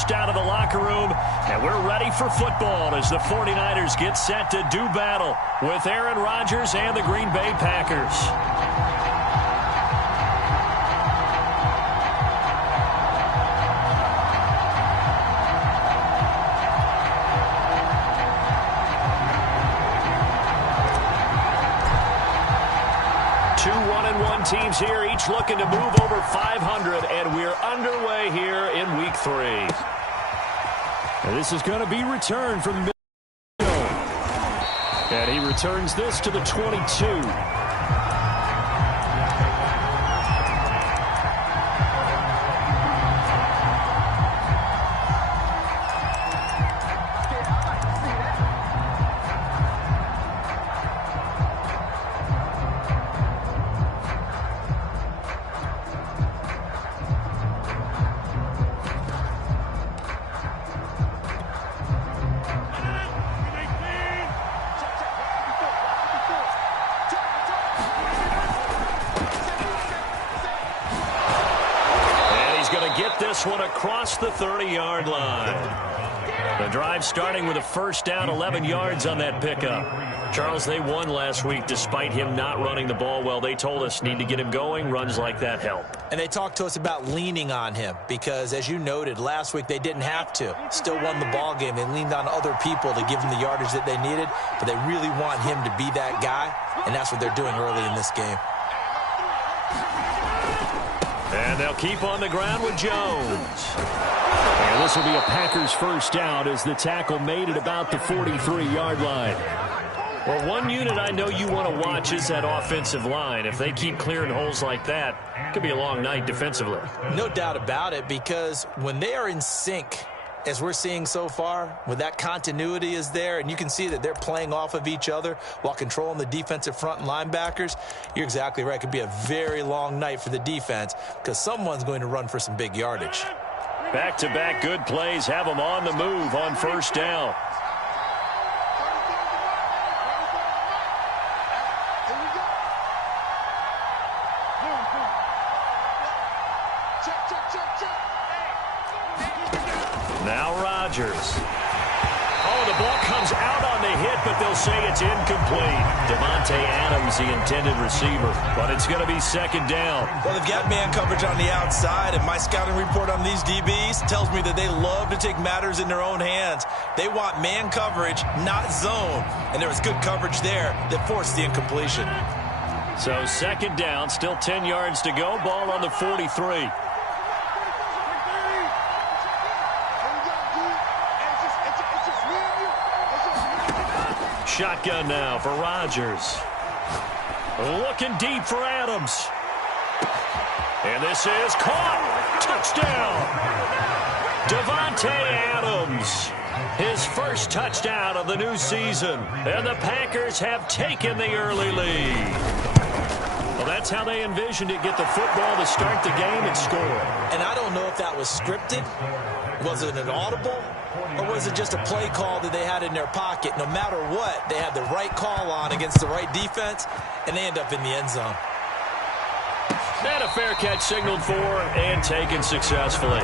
dispersed out of the locker room, and we're ready for football as the 49ers get set to do battle with Aaron Rodgers and the Green Bay Packers. 2-1-1 teams here, each looking to move over 500, and we're underway here in Week 3. And this is going to be returned from the middle. And he returns this to the 22. This one across the 30-yard line. The drive starting with a first down, 11 yards on that pickup. Charles, they won last week despite him not running the ball well. They told us need to get him going. Runs like that help. And they talked to us about leaning on him because, as you noted, last week they didn't have to. Still won the ball game. They leaned on other people to give them the yardage that they needed, but they really want him to be that guy, and that's what they're doing early in this game. And they'll keep on the ground with Jones. And this will be a Packers first down as the tackle made at about the 43-yard line. Well, one unit I know you want to watch is that offensive line. If they keep clearing holes like that, it could be a long night defensively. No doubt about it, because when they are in sync, as we're seeing so far, when that continuity is there, and you can see that they're playing off of each other while controlling the defensive front and linebackers, you're exactly right. It could be a very long night for the defense because someone's going to run for some big yardage. Back-to-back good plays have them on the move on first down. Now Rodgers. Oh, the ball comes out on the hit, but they'll say it's incomplete. Davante Adams, the intended receiver, but it's going to be second down. Well, they've got man coverage on the outside, and my scouting report on these DBs tells me that they love to take matters in their own hands. They want man coverage, not zone, and there was good coverage there that forced the incompletion. So second down, still 10 yards to go, ball on the 43. Shotgun now for Rodgers. Looking deep for Adams. And this is caught. Touchdown. Davante Adams. His first touchdown of the new season. And the Packers have taken the early lead. Well, that's how they envisioned it. Get the football to start the game and score. And I don't know if that was scripted. Was it an audible? Or was it just a play call that they had in their pocket? No matter what, they had the right call on against the right defense, and they end up in the end zone. And a fair catch signaled for and taken successfully.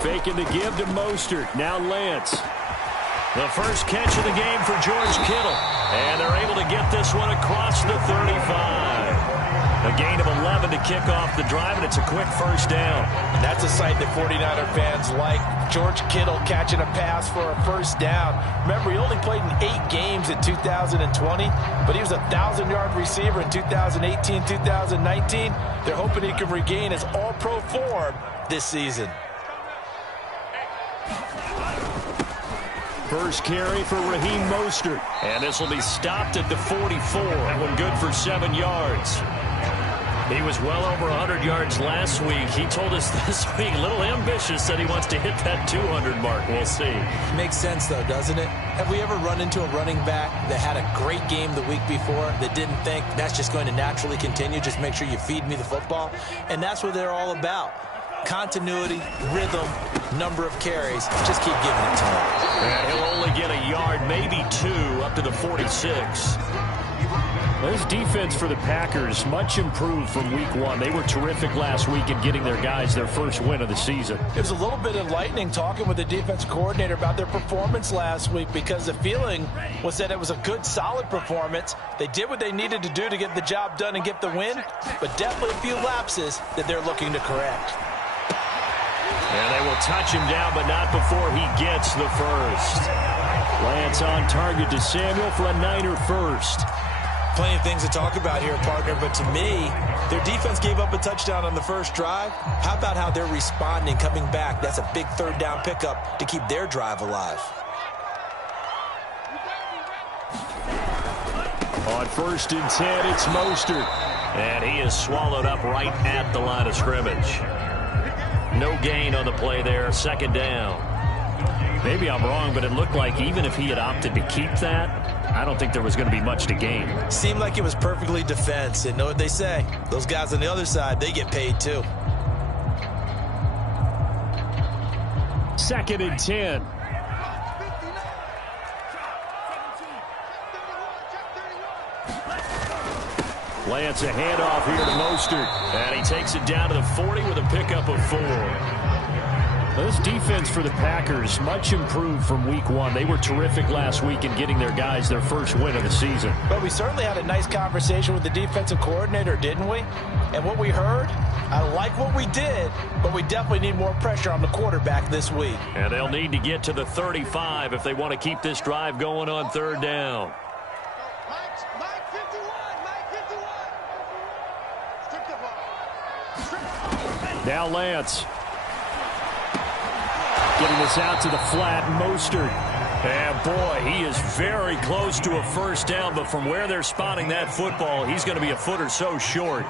Faking the give to Mostert. Now Lance. The first catch of the game for George Kittle. And they're able to get this one across the 35. A gain of 11 to kick off the drive, and it's a quick first down. That's a sight that 49er fans like. George Kittle catching a pass for a first down. Remember, he only played in 8 games in 2020, but he was a 1,000-yard receiver in 2018, 2019. They're hoping he can regain his all-pro form this season. First carry for Raheem Mostert. And this will be stopped at the 44. That one good for 7 yards. He was well over 100 yards last week. He told us this week, a little ambitious, said he wants to hit that 200 mark. We'll see. Makes sense, though, doesn't it? Have we ever run into a running back that had a great game the week before that didn't think that's just going to naturally continue? Just make sure you feed me the football. And that's what they're all about. Continuity, rhythm, number of carries. Just keep giving it to him. And he'll only get a yard, maybe two, up to the 46. This defense for the Packers, much improved from week one. They were terrific last week in getting their guys their first win of the season. It was a little bit enlightening talking with the defensive coordinator about their performance last week, because the feeling was that it was a good, solid performance. They did what they needed to do to get the job done and get the win, but definitely a few lapses that they're looking to correct. And they will touch him down, but not before he gets the first. Lance on target to Samuel for a Niner first. Plenty of things to talk about here, partner, but to me, their defense gave up a touchdown on the first drive. How about how they're responding, coming back? That's a big third down pickup to keep their drive alive. On 1st and 10, it's Mostert. And he is swallowed up right at the line of scrimmage. No gain on the play there, 2nd down. Maybe I'm wrong, but it looked like even if he had opted to keep that, I don't think there was going to be much to gain. Seemed like it was perfectly defense. And know what they say? Those guys on the other side, they get paid too. 2nd and 10. Lance a handoff here to Mostert. And he takes it down to the 40 with a pickup of 4. This defense for the Packers, much improved from week one. They were terrific last week in getting their guys their first win of the season. But we certainly had a nice conversation with the defensive coordinator, didn't we? And what we heard, I like what we did, but we definitely need more pressure on the quarterback this week. And they'll need to get to the 35 if they want to keep this drive going on 3rd down. Now Lance. Getting this out to the flat, Mostert. And boy, he is very close to a first down, but from where they're spotting that football, he's going to be a foot or so short.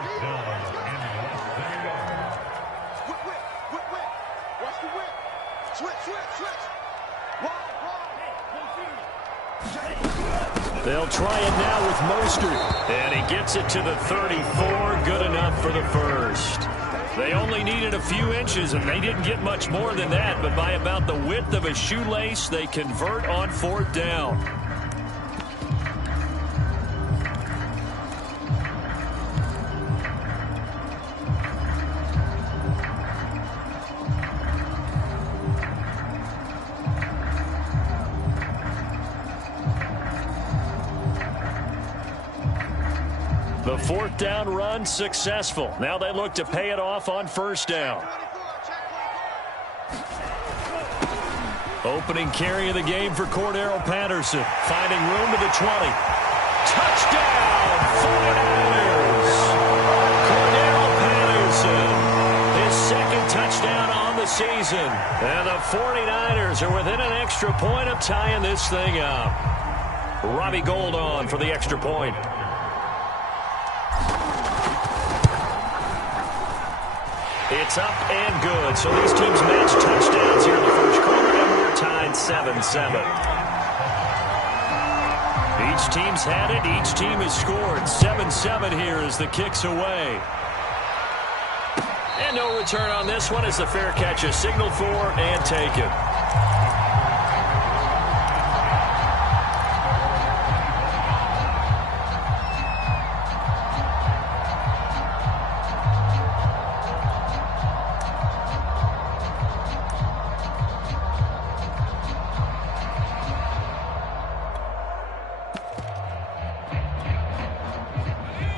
They'll try it now with Mostert. And he gets it to the 34, good enough for the first. They only needed a few inches, and they didn't get much more than that, but by about the width of a shoelace, they convert on 4th down. The 4th down run successful. Now they look to pay it off on 1st down. Opening carry of the game for Cordero Patterson. Finding room to the 20. Touchdown, 49ers. Cordero Patterson, his 2nd touchdown on the season. And the 49ers are within an extra point of tying this thing up. Robbie Gould on for the extra point. It's up and good. So these teams match touchdowns here in the first quarter, and we're tied 7-7. Each team's had it. Each team has scored. 7-7 here as the kick's away. And no return on this one as the fair catch is signaled for and taken.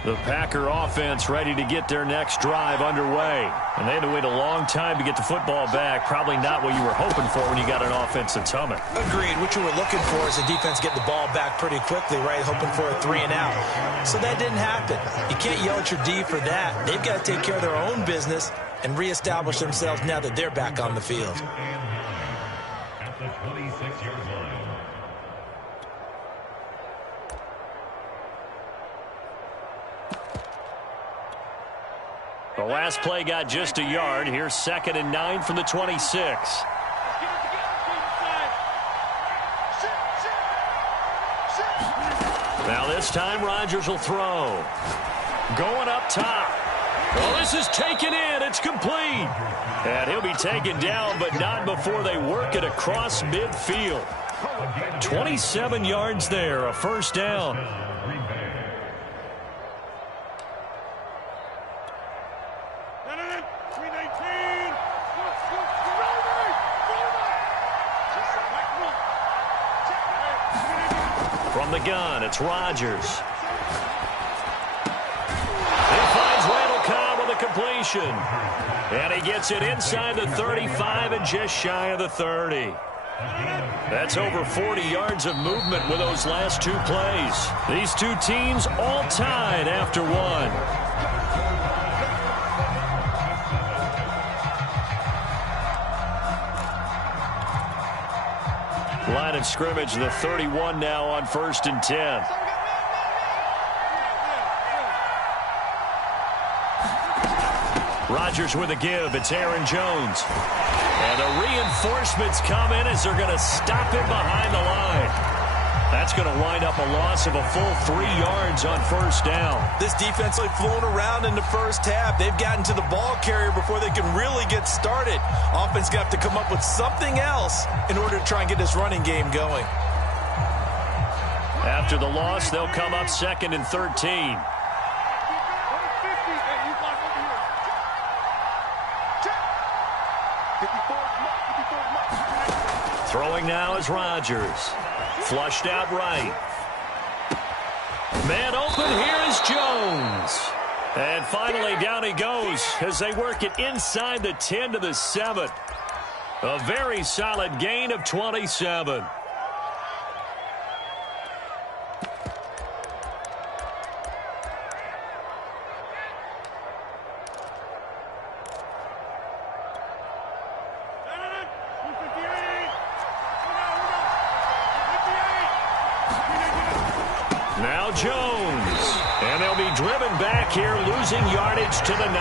The Packer offense ready to get their next drive underway. And they had to wait a long time to get the football back. Probably not what you were hoping for when you got an offense that's humming. Agreed. What you were looking for is the defense get the ball back pretty quickly, right? Hoping for a 3 and out. So that didn't happen. You can't yell at your D for that. They've got to take care of their own business and reestablish themselves now that they're back on the field. At the 26-yard line. The last play got just a yard. Here's 2nd and 9 from the 26. Now this time Rodgers will throw. Going up top. Well, this is taken in. It's complete. And he'll be taken down, but not before they work it across midfield. 27 yards there, a first down. From the gun, it's Rodgers. Completion. And he gets it inside the 35 and just shy of the 30. That's over 40 yards of movement with those last 2 plays. These 2 teams all tied after 1. Line of scrimmage, the 31 now on 1st and 10. Rodgers with a give. It's Aaron Jones. And the reinforcements come in as they're going to stop him behind the line. That's going to wind up a loss of a full 3 yards on first down. This defense like flown around in the first half. They've gotten to the ball carrier before they can really get started. Offense got to come up with something else in order to try and get this running game going. After the loss, they'll come up 2nd and 13. Throwing now is Rodgers. Flushed out right. Man open, here is Jones. And finally down he goes as they work it inside the 10 to the 7. A very solid gain of 27. Now Jones. And they'll be driven back here, losing yardage to the 9.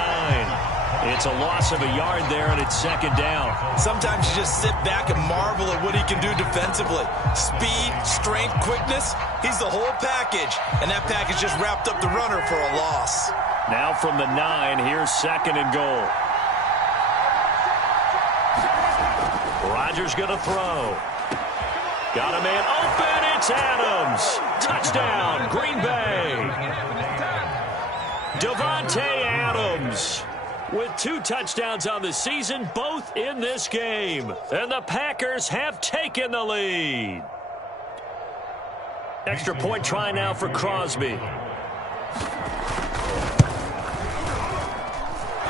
It's a loss of a yard there, and it's 2nd down. Sometimes you just sit back and marvel at what he can do defensively. Speed, strength, quickness, he's the whole package. And that package just wrapped up the runner for a loss. Now from the 9, here's 2nd and goal. Rodgers going to throw. Got a man open. It's Adams. Touchdown, Green Bay. Davante Adams with 2 touchdowns on the season, both in this game. And the Packers have taken the lead. Extra point try now for Crosby.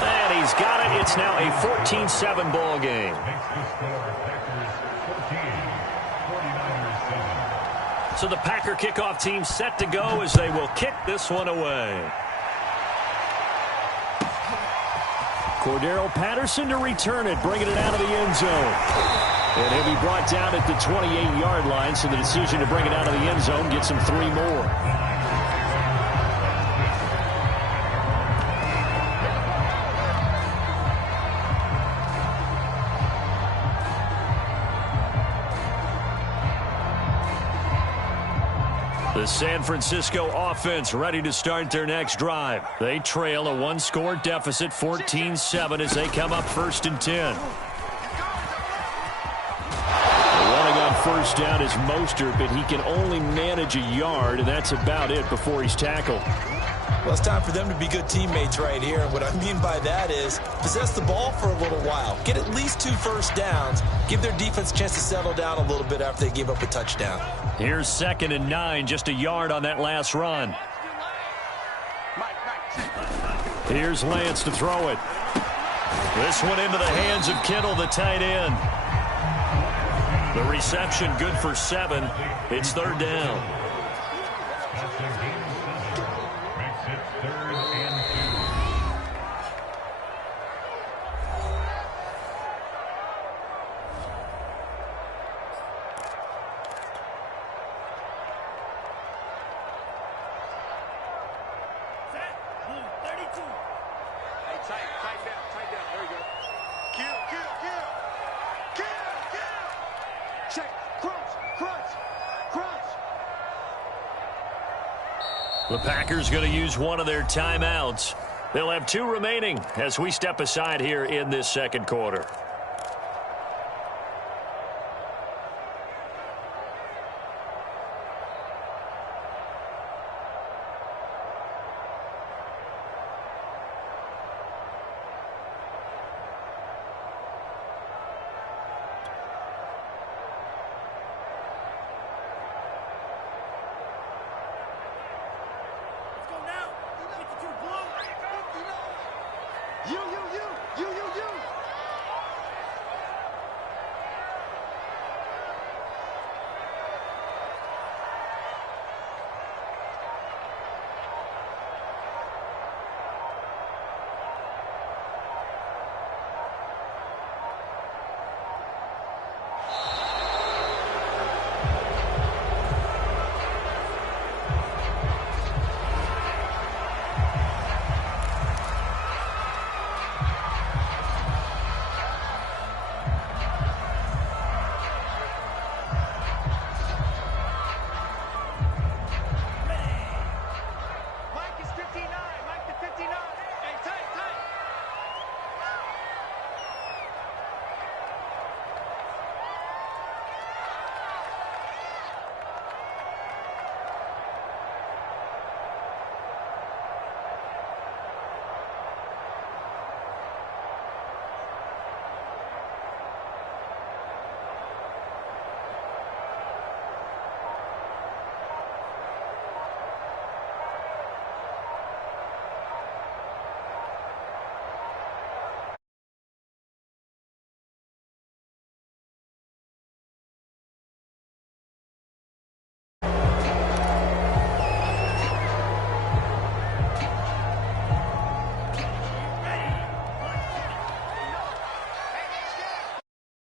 And he's got it. It's now a 14-7 ball game. So the Packer kickoff team set to go as they will kick this one away. Cordero Patterson to return it, bringing it out of the end zone. And he'll be brought down at the 28-yard line, so the decision to bring it out of the end zone gets him 3 more. The San Francisco offense ready to start their next drive. They trail a 1-score deficit, 14-7, as they come up 1st and 10. Running on first down is Mostert, but he can only manage a yard, and that's about it before he's tackled. Well, it's time for them to be good teammates right here. And what I mean by that is possess the ball for a little while. Get at least 2 first downs. Give their defense a chance to settle down a little bit after they give up a touchdown. Here's 2nd and 9, just a yard on that last run. Here's Lance to throw it. This one into the hands of Kittle, the tight end. The reception good for 7. It's 3rd down. The Packers going to use one of their timeouts. They'll have 2 remaining as we step aside here in this second quarter.